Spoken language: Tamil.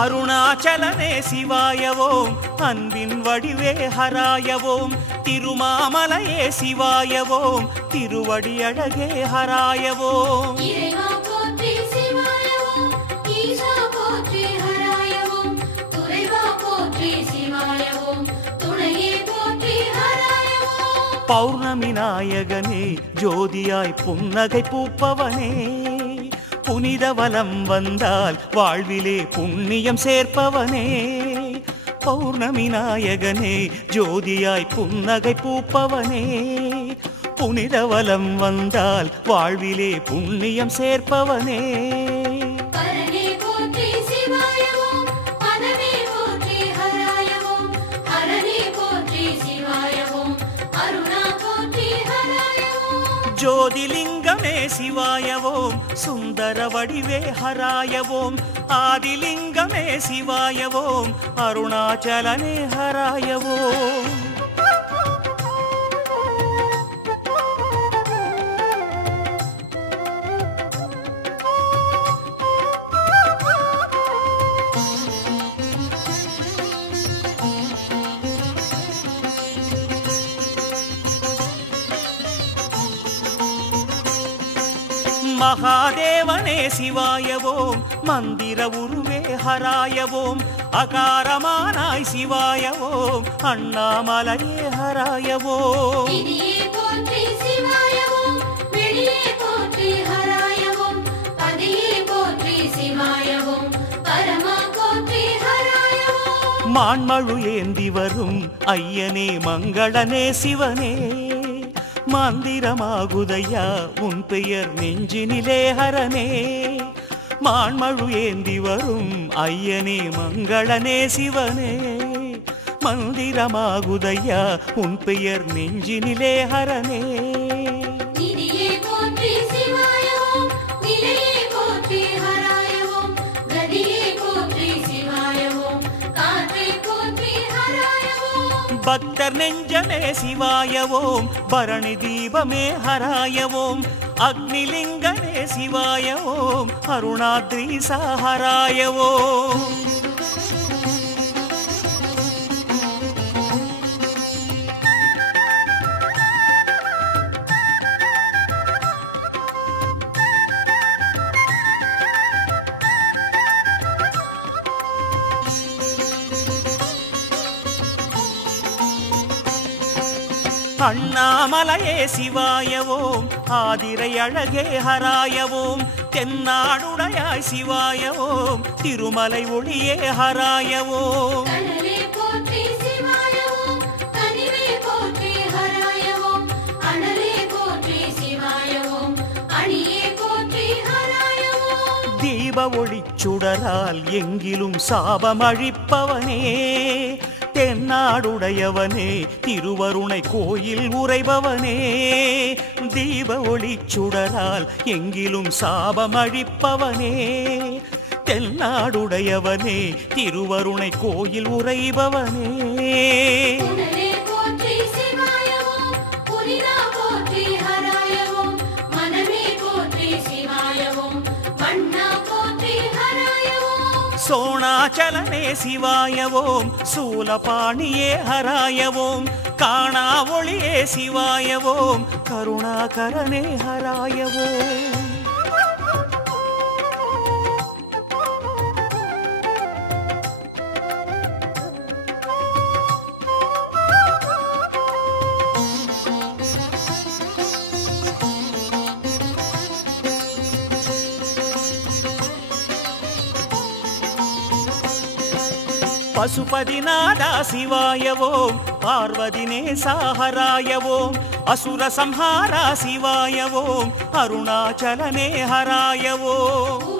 அருணாச்சலனே சிவாயவோம் அன்பின் வடிவே ஹராயவோம் திருமாமலையே சிவாயவோம் திருவடி அழகே ஹராயவோம் பௌர்ணமி நாயகனே ஜோதியாய் புன்னகை பூப்பவனே புனித வலம் வந்தால் வாழ்விலே புண்ணியம் சேர்ப்பவனே பௌர்ணமி நாயகனே ஜோதியாய் புன்னகை பூப்பவனே புனித வலம் வந்தால் வாழ்விலே புண்ணியம் சேர்ப்பவனே ஜோதிலிங்கமே சிவாயவோம் சுந்தர வடிவே ஹராயவோம் ஆதிலிங்கமே சிவாயவோம் அருணாச்சலனே ஹராயவோம் மகாதேவனே சிவாயவோம் மந்திர உருவே ஹராயவோம் அகாரமானாய் சிவாயவோம் அண்ணாமலையே ஹராயவோம் மான்மழு ஏந்தி வரும் ஐயனே மங்களனே சிவனே மந்திரமாகுதையா உன் பெயர் நெஞ்சினிலே ஹரனே மான்மழு ஏந்தி வரும் ஐயனே மங்களனே சிவனே மந்திரமாகுதையா உன் பெயர் நெஞ்சினிலே ஹரனே பக்தர் நெஞ்சமே சிவாயவோம் பரணி தீபமே ஹராயவோம் அக்னிலிங்கனே சிவாய ஓம் அருணாத்ரீசா ஹராய ஓம் அண்ணாமலையே சிவாய ஓம் ஆதிரை அழகே ஹராய ஓம் தென்னாடுடையாய் சிவாய ஓம் திருமலை ஒளியே ஹராய ஓம் தீப ஒளிச் சுடரால் எங்கிலும் சாபமழிப்பவனே தென்னாடுடையவனே திருவருணை கோயில் உறைபவனே தீப ஒளிச் சுடரால் எங்கிலும் சாபமழிப்பவனே தென்னாடுடையவனே திருவருணை கோயில் உறைபவனே சோணாச்சலனே சிவாய ஓம் சூலபாணியே ஹராய ஓம் காணா ஒளியே சிவாய ஓம் கருணாகரனே ஹராய ஓம் பசுபதிநாதா சிவாய ஓம் பார்வதிநேசா ஹராய ஓம் அசுர சம்ஹாரா சிவாய ஓம் அருணாச்சலனே ஹராய ஓம்